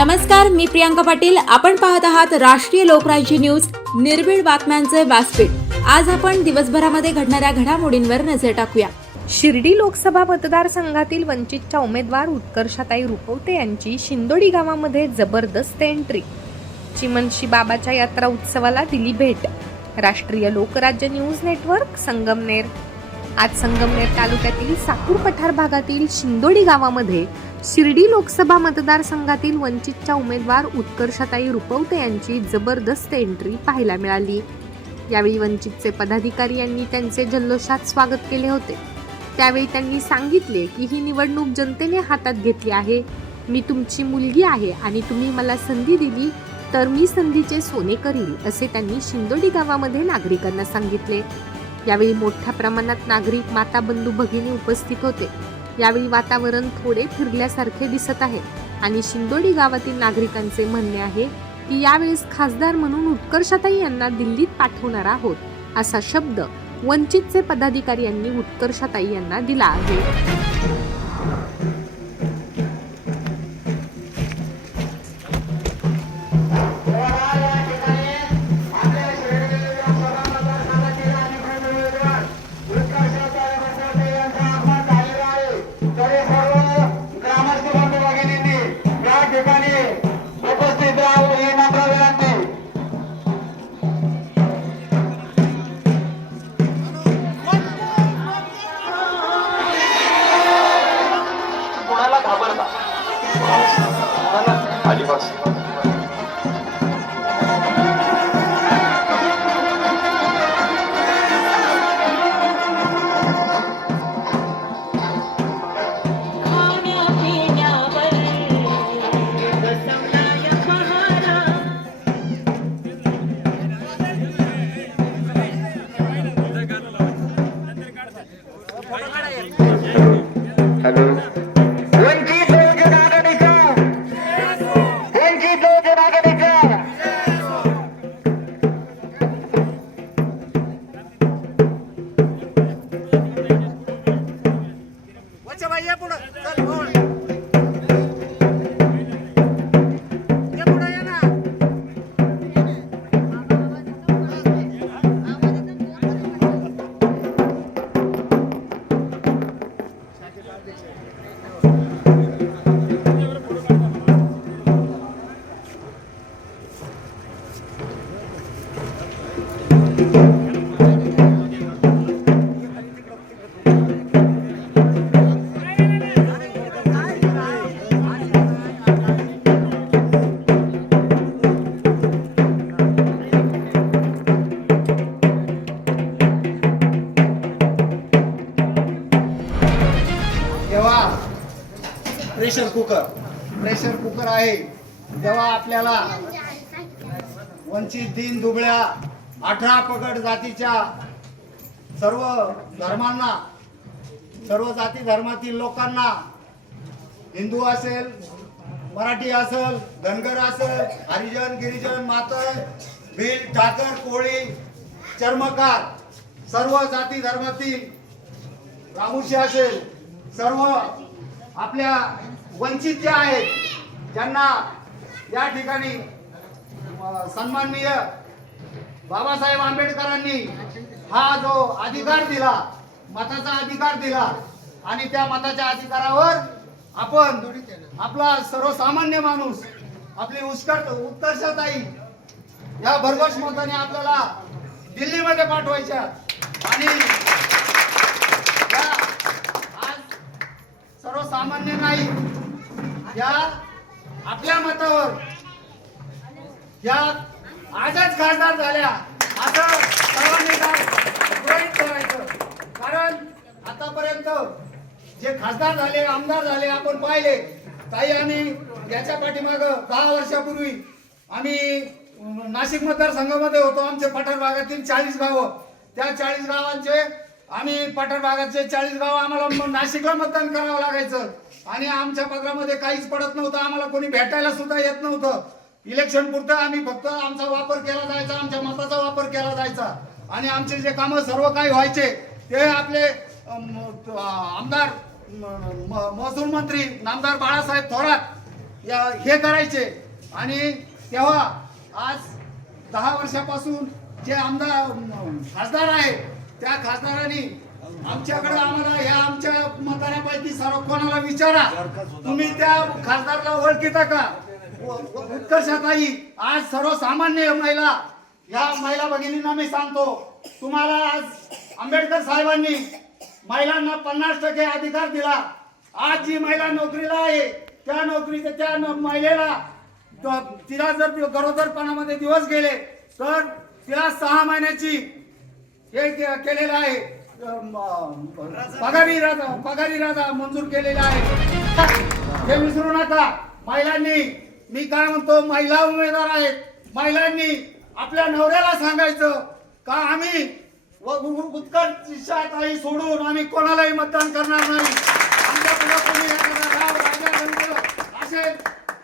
नमस्कार मी प्रियांका पाटील. आपण पाहत आहात राष्ट्रीय लोकराज्य न्यूज निर्भीड बातम्यांचे व्यासपीठ. आज आपण दिवसभरामध्ये घडणाऱ्या घडामोडींवर नजर टाकूया. शिर्डी लोकसभा मतदारसंघातील वंचितच्या उमेदवार उत्कर्षाताई रुपवते यांची शिंदोडी गावामध्ये जबरदस्त एंट्री चिमनशी बाबाच्या यात्रा उत्सवाला दिली भेट. राष्ट्रीय लोकराज्य न्यूज नेटवर्क संगमनेर. आज संगमनेर तालुक्यातील साकूर पठार भागातील शिंदोडी गावामध्ये शिर्डी लोकसभा मतदारसंघातील वंचितच्या उमेदवार उत्कर्षताई रुपवते यांची जबरदस्त एंट्री पाहायला मिळाली. यावेळी वंचितचे पदाधिकारी यांनी त्यांचे जल्लोषात स्वागत केले होते. त्यावेळी त्यांनी सांगितले की ही निवडणूक जनतेने हातात घेतली आहे. मी तुमची मुलगी आहे आणि तुम्ही मला संधी दिली तर मी संधीचे सोने करील असे त्यांनी शिंदोडी गावामध्ये नागरिकांना सांगितले. यावेळी मोठ्या प्रमाणात नागरिक माता बंधू भगिनी उपस्थित होते. यावेळी वातावरण थोडे फिरल्यासारखे दिसत आहे आणि शिंदोडी गावातील नागरिकांचे म्हणणे आहे की यावेळेस खासदार म्हणून उत्कर्षताई यांना दिल्लीत पाठवणार आहोत असा शब्द वंचितचे पदाधिकारी यांनी उत्कर्षताई यांना दिला आहे. वंचित दीन दुबळ्या अठरा पगड जातीच्या सर्व धर्मांना सर्व जाती धर्मातील लोकांना हिंदू असेल मराठी असेल धनगर असेल हरिजन गिरिजन मातळ भील ठाकर कोळी चर्मकार सर्व जाती धर्मातील रामुशी असेल सर्व आपल्या वंचित जे आहेत ज्यांना या ठिकाणी सन्माननीय बाबासाहेब आंबेडकरांनी हा जो अधिकार दिला मताचा अधिकार दिला आणि त्या मताच्या अधिकारावर आपण आपला सर्वसामान्य माणूस आपली उत्कर्ष उत्कर्षताई या भरघोस मताने आपल्याला दिल्लीमध्ये पाठवायच्या आणि आज सर्वसामान्य नाही या आपल्या मतावर या आजच खासदार झाल्या. असं सर्वांनी गृहित करायचं. कारण आतापर्यंत जे खासदार झाले आमदार झाले आपण पाहिले ताई आणि याच्या पाठीमाग दहा वर्षापूर्वी आम्ही नाशिक मतदारसंघामध्ये होतो. आमचे पठार भागातील चाळीस गावं. त्या चाळीस गावांचे आम्ही पठार भागाचे चाळीस गाव आम्हाला नाशिकला मतदान करावं लागायचं. आणि आमच्या पत्रामध्ये काहीच पडत नव्हतं. आम्हाला कोणी भेटायला सुद्धा येत नव्हतं. इलेक्शन पुरतं आम्ही फक्त आमचा वापर केला जायचा आमच्या मताचा वापर केला जायचा. आणि आमचे जे कामं सर्व काही व्हायचे ते आपले आमदार म- म- महसूल मंत्री नामदार बाळासाहेब थोरात या हे करायचे. आणि तेव्हा आज दहा वर्षापासून जे आमदार खासदार आहे त्या खासदारांनी आमच्याकडे आम्हाला ह्या आमच्या मतदारापैकी सर्व कोणाला विचारा. तुम्ही त्या खासदारला ओळखीता का? व- उत्कर्षाताई आज सर्वसामान्य महिला या महिला भगिनींना मी सांगतो तुम्हाला आज आंबेडकर साहेबांनी महिलांना पन्नास टक्के अधिकार दिला. आज जी महिला नोकरीला आहे त्या नोकरीच्या त्या महिलेला तिला जर गरोदरपणामध्ये दिवस गेले तर तिला सहा महिन्याची हे के- केलेलं आहे पगारी राजा पगारी राजा मंजूर केलेला आहे. हे विसरू नका. महिलांनी मी काय म्हणतो महिला उमेदवार आहेत. महिलांनी आपल्या नवऱ्याला सांगायचं का आम्ही व उ- सोडून आम्ही कोणालाही मतदान करणार नाही. आमच्या पुढं कोणी राजा असेल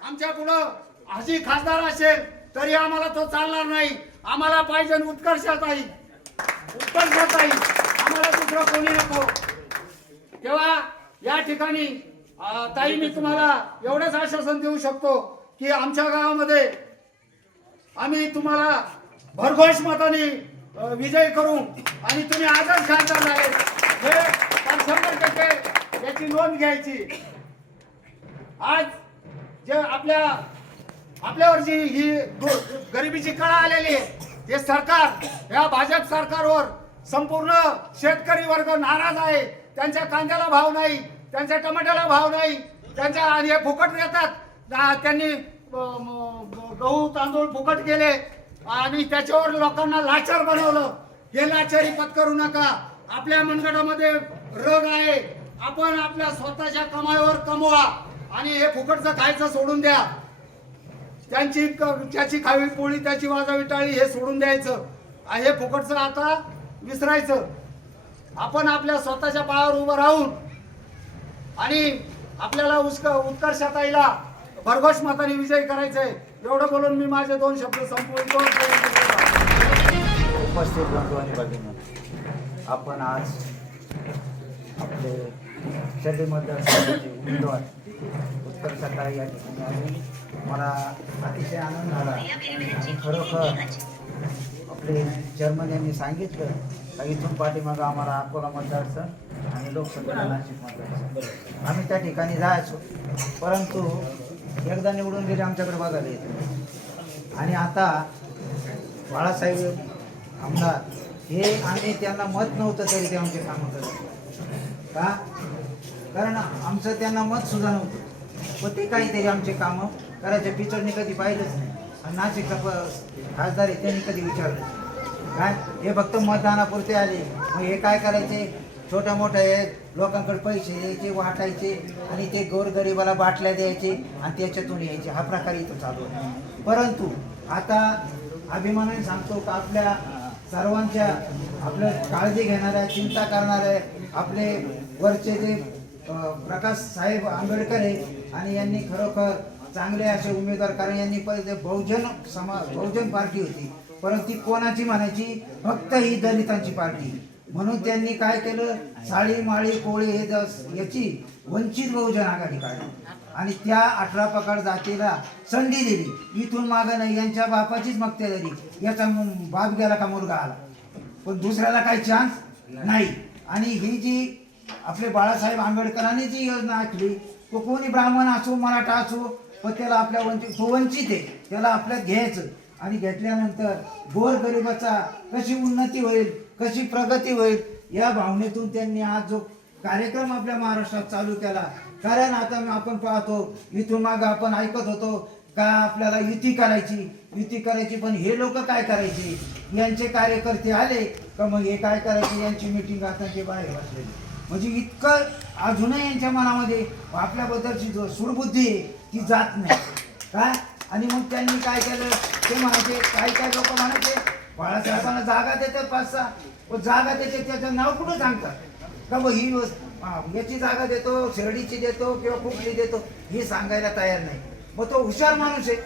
आमच्या पुढं हाजी खासदार असेल तरी आम्हाला तो चालणार नाही. आम्हाला पाहिजे उत्कर्षाताई. उत्कर्षाताई आम्हाला दुसरं कोणी नको. तेव्हा या ठिकाणी ताई मी तुम्हाला एवढंच आश्वासन देऊ शकतो. की आमच्या गावामध्ये आम्ही तुम्हाला भरघोष मताने विजय करू आणि तुम्ही आजच खासदार झाले हे शंभर टक्के याची नोंद घ्यायची. आज जे आपल्या आपल्यावर जी ही गरिबीची कळा आलेली आहे जे सरकार या भाजप सरकारवर संपूर्ण शेतकरी वर्ग नाराज आहे त्यांच्या कांद्याला भाव नाही त्यांच्या टमाट्याला भाव नाही त्यांच्या आणि हे फुकट देतात त्यांनी गहू तांदूळ फुकट केले आणि त्याच्यावर लोकांना लाचार बनवलं. हे लाचारी पत्करू नका. आपल्या मनगटामध्ये रग आहे. आपण आपल्या स्वतःच्या कमाईवर कमवा आणि हे फुकटचं खायचं सोडून द्या. त्यांची क- त्याची खावी पोळी त्याची वाजावी टाळी हे सोडून द्यायचं. आणि हे फुकटचं आता विसरायचं. आपण आपल्या स्वतःच्या पायावर उभं राहून आणि आपल्याला उस्क उत्कर्षाताईला भरघोष मताने विजय करायचा आहे एवढं बोलून मी माझे दोन शब्द संपवतो उपस्थित बंधू आणि भगिनी आपण आज आपले शर्डी मतदारसंघाचे उमेदवार उत्कर्षाताई या ठिकाणी आले. मला अतिशय आनंद झाला. आणि खरोखर आपले चेअरमन यांनी सांगितलं का इथून पाठीमागं आम्हाला अकोला मतदारसंघ आणि लोकसभा नाशिक मतदारसंघ. आम्ही त्या ठिकाणी जायचो परंतु एकदा निवडून गेले आमच्याकडे बघायला येत. आणि आता बाळासाहेब आमदार हे आम्ही त्यांना मत नव्हतं तरी ते आमचे कामं करत का? कारण आमचं त्यांना मत सुद्धा नव्हतं. पण ते काहीतरी आमचे कामं करायचे पिचडने कधी पाहिलंच नाही. आणि नाशिकचा खासदार आहे त्यांनी कधी विचारलं काय? हे फक्त मतदानापुरते आले. मग हे काय करायचे? छोट्या मोठ्या हे लोकांकडे पैसे द्यायचे वाटायचे आणि ते गोरगरिबाला बाटल्या द्यायचे आणि त्याच्यातून यायचे. हा प्रकार इथं चालू आहे. परंतु आता अभिमानाने सांगतो का आपल्या सर्वांच्या आपल्या काळजी घेणाऱ्या चिंता करणाऱ्या आपले वरचे जे प्रकाश साहेब आंबेडकर आहे आणि यांनी खरोखर चांगले असे उमेदवार कारण यांनी पहिले बहुजन समा बहुजन पार्टी होती. परंतु ती कोणाची म्हणायची? फक्त ही दलितांची पार्टी. म्हणून त्यांनी काय केलं? साळी माळी कोळी हे याची वंचित बहुजन आघाडी काढली. आणि त्या अठरा पकड जातीला संधी दिली. इथून मागं नाही यांच्या बापाचीच मक्तेदारी याचा बाप गेला का मुलगा आला. पण दुसऱ्याला काही चान्स नाही. आणि ही जी आपले बाळासाहेब आंबेडकरांनी जी योजना आखली तो कोणी ब्राह्मण असो मराठा असो पण त्याला आपल्या वंचित तो वंचित आहे. त्याला आपल्यात घ्यायचं. आणि घेतल्यानंतर गोरगरिबाचा कशी उन्नती होईल कशी प्रगती होईल या भावनेतून त्यांनी आज जो कार्यक्रम आपल्या महाराष्ट्रात चालू केला. कारण आता आपण पाहतो इथून माग आपण ऐकत होतो का आपल्याला युती करायची युती करायची पण हे लोक काय करायचे? यांचे कार्यकर्ते आले का मग हे काय करायचे? यांची मिटिंग आता ते बाहेर बसलेली. म्हणजे इतकं अजूनही यांच्या मनामध्ये आपल्याबद्दलची जो सुडबुद्धी आहे ती जात नाही. काय आणि मग त्यांनी काय केलं? ते म्हणायचे काही काय लोक म्हणायचे बाळासाहेबांना जागा देतात पाच सहा पण जागा देते त्याचं नाव कुठं सांगतात? का बघ ही याची जागा देतो शिर्डीची देतो किंवा कुठली देतो ही सांगायला तयार नाही. मग तो हुशार माणूस आहे.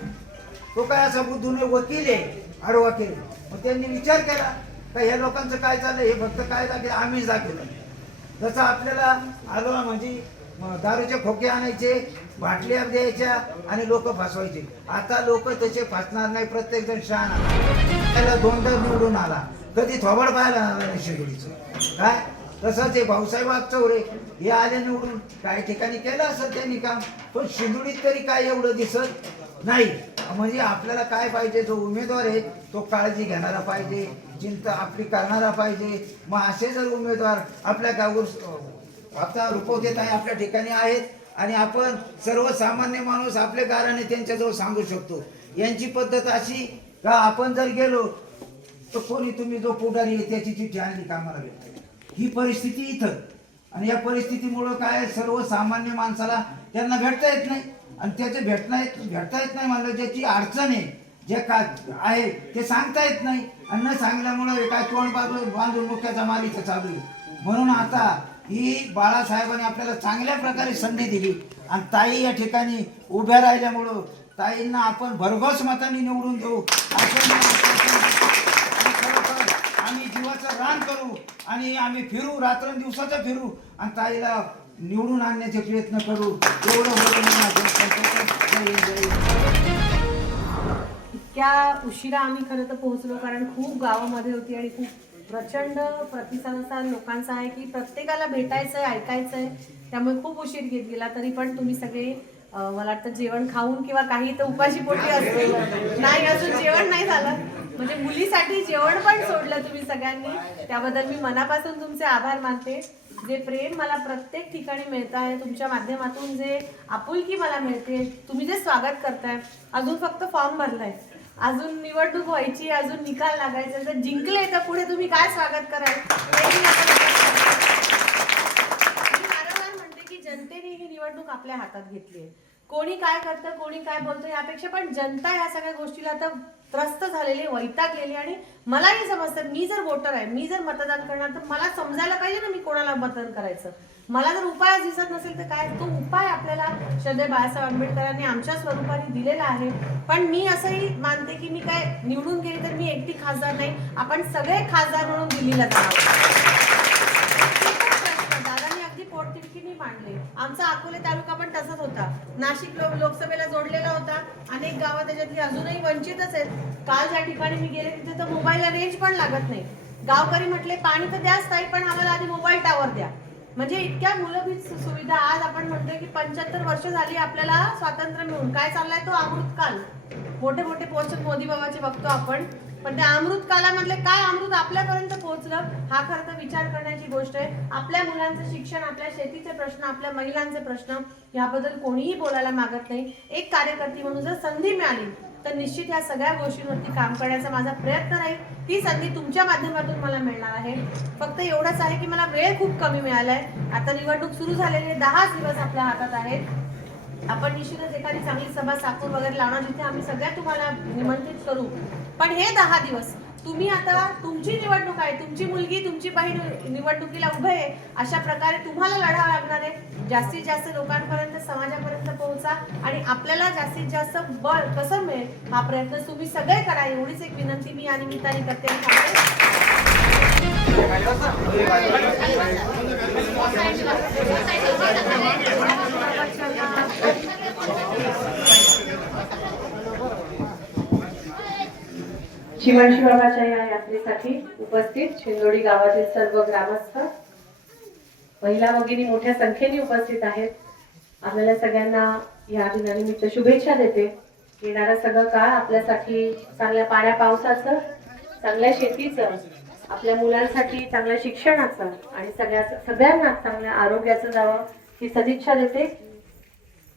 तो काय असा बुद्धूने वकील आहे आड वकील मग त्यांनी विचार केला का ह्या लोकांचं काय चाललं हे फक्त काय झालं आम्ही जा केलं जसं आपल्याला आलो म्हणजे दारूचे खोके आणायचे बाटल्या द्यायच्या आणि लोक फसवायचे. आता लोक तसे फसणार नाही प्रत्येक जण शहाणा. त्याला दोनदा निवडून आला. कधी थोबड पाहायला आला नाही शिर्डीचं काय? तसंच हे भाऊसाहेब चौरे हे आले निवडून. काही ठिकाणी केलं असं त्यांनी काम पण शिंदुडीत तरी काय एवढं दिसत नाही. म्हणजे आपल्याला काय पाहिजे? जो उमेदवार आहे तो काळजी घेणारा पाहिजे चिंता आपली करणारा पाहिजे. मग असे जर उमेदवार आपल्या गावावर आता रुपवते देत आहे आपल्या ठिकाणी आहेत आणि आपण सर्वसामान्य माणूस आपले गाराने त्यांच्याजवळ सांगू शकतो. यांची पद्धत अशी का आपण जर गेलो तर कोणी तुम्ही जो पुढारी आहे त्याची चिठ्ठी आणली कामाला भेटते? ही परिस्थिती इथं. आणि या परिस्थितीमुळं काय सर्वसामान्य माणसाला त्यांना भेटता येत नाही. आणि त्याचे भेटता येत भेटता येत नाही म्हणलं ज्याची अडचण आहे जे का आहे ते सांगता येत नाही. आणि न सांगल्यामुळं काय तोंड बाजू बांधून डोक्याचा मालिका चालू आहे. म्हणून आता ही बाळासाहेबांनी आपल्याला चांगल्या प्रकारे संधी दिली. आणि ताई या ठिकाणी उभ्या राहिल्यामुळं ताईंना आपण भरघोस मताने निवडून देऊ. आम्ही जीवाचं रान करू आणि आम्ही फिरू रात्रंदिवसाचं फिरू आणि ताईला निवडून आणण्याचे प्रयत्न करू. एवढं इतक्या उशिरा आम्ही खरं तर पोहोचलो कारण खूप गावामध्ये होती आणि खूप प्रचंड प्रतिसाद असा लोकांचा आहे की प्रत्येकाला भेटायचं आहे ऐकायचं आहे त्यामुळे खूप उशीर घेत गेला. तरी पण तुम्ही सगळे मला वाटतं जेवण खाऊन किंवा काही तर उपाशी पोटी असते नाही अजून जेवण नाही झालं. म्हणजे मुलीसाठी जेवण पण सोडलं तुम्ही सगळ्यांनी. त्याबद्दल मी मनापासून तुमचे आभार मानते. जे प्रेम मला प्रत्येक ठिकाणी मिळत आहे तुमच्या माध्यमातून जे आपुलकी मला मिळते तुम्ही जे स्वागत करताय अजून फक्त फॉर्म भरलाय. अजून निवडणूक व्हायची अजून निकाल लागायचा जर जिंकले तर पुढे तुम्ही काय स्वागत कराल? वारंवार म्हणते की जनतेने ही निवडणूक आपल्या हातात घेतली आहे. कोणी काय करतं कोणी काय बोलतं यापेक्षा पण जनता या सगळ्या गोष्टीला आता त्रस्त झालेली वैतागलेली आणि मलाही समजतं मी जर वोटर आहे मी जर मतदान करणार तर मला समजायला पाहिजे ना मी कोणाला मतदान करायचं. मला जर उपाय दिसत नसेल तर काय? तो उपाय आपल्याला श्रद्धे बाळासाहेब आंबेडकरांनी आमच्या स्वरूपाने दिलेला आहे. पण मी असंही मानते की मी काय निवडून गेली तर मी एकटी खासदार नाही. आपण सगळे खासदार म्हणून दिल्लीला जाणार दादांनी अगदी पोटतिडकीने मांडले. आमचा अकोले तालुका पण तसाच होता. नाशिक लो- लोकसभेला जोडलेला होता. अनेक गावं त्याच्यातली अजूनही वंचितच आहेत. काल ज्या ठिकाणी मी गेले तिथे तर मोबाईलला रेंज पण लागत नाही. गावकरी म्हटले पाणी तर द्याच नाही पण आम्हाला आधी मोबाईल टावर द्या. म्हणजे इतक्या मूलभूत सु- सुविधा आज आपण म्हणतोय की पंच्याहत्तर वर्ष झाली आपल्याला स्वातंत्र्य मिळून. काय चाललाय तो अमृतकाल? मोठे मोठे पोस्ट मोदी बाबाचे बघतो आपण. पण त्या अमृत कालामधले काय अमृत आपल्यापर्यंत पोहोचलं हा खरं तर विचार करण्याची गोष्ट आहे. आपल्या मुलांचं शिक्षण आपल्या शेतीचे प्रश्न आपल्या महिलांचे प्रश्न याबद्दल कोणीही बोलायला मागत नाही. एक कार्यकर्ती म्हणून जर संधी मिळाली तर निश्चित या सगळ्या गोष्टींवरती काम करण्याचा माझा प्रयत्न राहील. ती संधी तुमच्या माध्यमातून मला मिळणार आहे. फक्त एवढंच आहे की मला वेळ खूप कमी मिळाला आहे आता निवडणूक सुरू झालेली आहे दहाच दिवस आपल्या हातात आहेत. आपण निश्चितच एखादी चांगली सभा साकूर वगैरे लावणार जिथे आम्ही सगळ्या तुम्हाला निमंत्रित करू. पण हे दहा दिवस तुम्ही आता तुमची निवडणूक आहे तुमची मुलगी तुमची बहीण निवडणुकीला उभे आहे अशा प्रकारे तुम्हाला लढावं लागणार आहे. जास्तीत जास्त लोकांपर्यंत समाजापर्यंत पोहोचा आणि आपल्याला जास्तीत जास्त बळ कसं मिळेल हा प्रयत्न तुम्ही सगळे करा. एवढीच एक विनंती मी या निमित्ताने करते आणि थांबते. या यात्रेसाठी उपस्थित शिंदोडी गावातील सर्व ग्रामस्थ महिला भगिनी मोठ्या संख्येने उपस्थित आहेत आपल्याला सगळ्यांना या दिनानिमित्त शुभेच्छा देते येणारा सगळं काळ आपल्यासाठी चांगल्या पाण्या पावसाचं चांगल्या शेतीचं आपल्या मुलांसाठी चांगल्या शिक्षणाचं आणि सगळ्या सगळ्यांना चांगल्या आरोग्याचं जावं ही सदिच्छा देते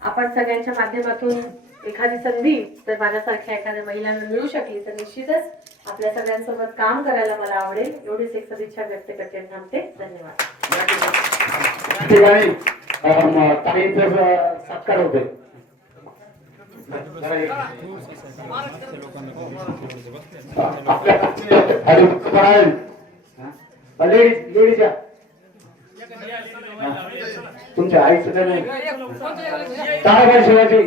आपण सगळ्यांच्या माध्यमातून एखादी संधी जर माझ्यासारख्या एखाद्या महिलांना मिळू शकली तर निश्चितच आपल्या सगळ्यांसोबत काम करायला मला आवडेल. एवढीच एक सदिच्छा व्यक्त करते थांबते. धन्यवाद. या सत्कार होते तुमच्या आई सुद्धा नाही शिवाजी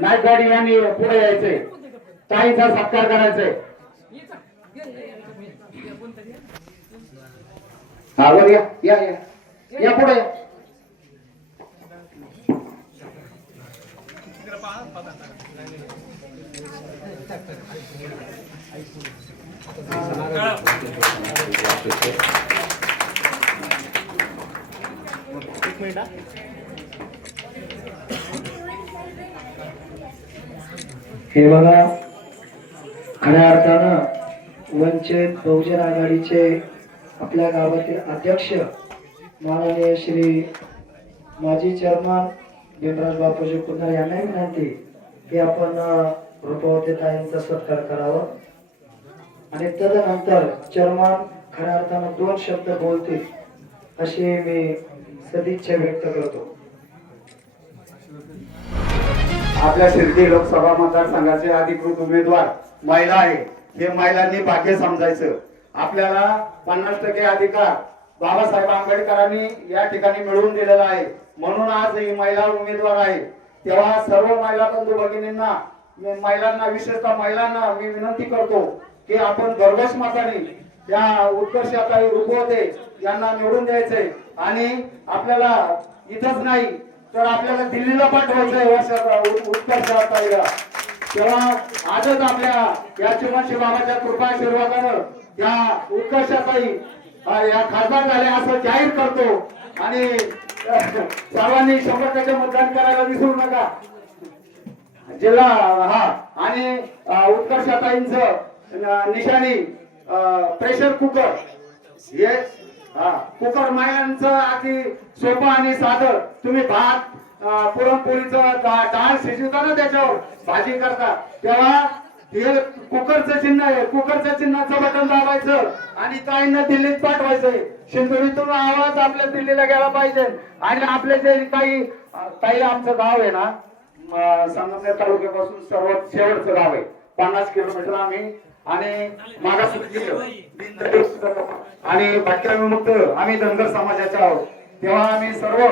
नायकवाडी यांनी पुढे यायचे. ताईचा सत्कार करायचे. हा वर या या या. या पुढे. मिनिट हे बघा. खऱ्या अर्थानं वंचित बहुजन आघाडीचे आपल्या गावातील अध्यक्ष माननीय श्री माजी चेअरमन भीमराज बापूजी कुंधार यांनाही विनंती की आपण रुपवते ताईंचा सत्कार करावा. आणि तदनंतर चेअरमन खऱ्या अर्थानं दोन शब्द बोलतील अशी मी सदिच्छा व्यक्त करतो. आपल्या शिर्डी लोकसभा मतदारसंघाचे अधिकृत उमेदवार महिला आहे. हे महिलांनी भाग्य समजायचं. आपल्याला पन्नास टक्के अधिकार बाबासाहेब आंबेडकरांनी या ठिकाणी मिळवून दिलेला आहे. म्हणून आज ही महिला उमेदवार आहे. तेव्हा सर्व महिला बंधू भगिनींना महिलांना विशेषतः महिलांना मी विनंती करतो की आपण गर्भश मताने या उत्कर्षाताई रुपवते यांना निवडून द्यायचे. आणि आपल्याला इथंच नाही तर आपल्याला दिल्लीला पाठवायचं आहे उत्तर तेव्हा आजच आपल्या या चिमणशी बाबाच्या कृपा आशीर्वादानं या उत्कर्षाताई या खासदार झाल्या असं जाहीर करतो. आणि सर्वांनी शंभर टक्के मतदान करायला विसरू नका. जिल्हा हा आणि उत्कर्षाताईंच अं, निशाणी प्रेशर कुकर हे कुकर मायांचं अगदी सोपं आणि साधं. तुम्ही भात पुरणपोळीचं डाळ शिजवता ना त्याच्यावर भाजी करता. तेव्हा हे कुकरचं चिन्ह आहे. कुकरच्या चिन्हाचं बटन दाबायचं आणि ताईंना दिल्लीत पाठवायचंय. शिंदुरीतून आवाज आपल्या दिल्लीला गेला पाहिजे. आणि आपले जे काही ताई आमचं गाव आहे ना संगमनेर तालुक्यापासून सर्वात शेवटचं गाव आहे. पन्नास किलोमीटर आम्ही आणि मागास आणि भटक्या विमुक्त आम्ही धनगर समाजाचे आहोत. तेव्हा आम्ही सर्व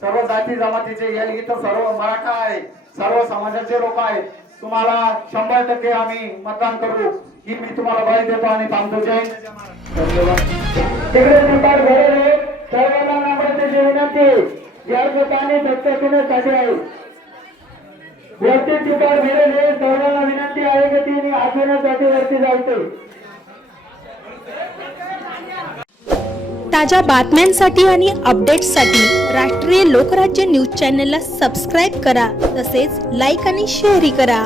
सर्व जाती जमातीचे या इथं सर्व मराठा आहे सर्व समाजाचे लोक आहेत. तुम्हाला शंभर टक्के आम्ही मतदान करू. ही मी तुम्हाला बाई देतो आणि थांबतो जय धन्यवाद. तिकडे निकाल झालेले सर्वांना नम्रतेची विनंती. या पाणी फक्त पिण्यासाठी आहे. वरती तिकार झालेले सर्वांना विनंती आहे की तिने आचरणासाठी वरती जायचे ताज्या बातम्यांसाठी आणि अपडेट्ससाठी राष्ट्रीय लोकराज्य न्यूज चॅनलला सबस्क्राईब करा तसेच लाईक आणि शेअरही करा.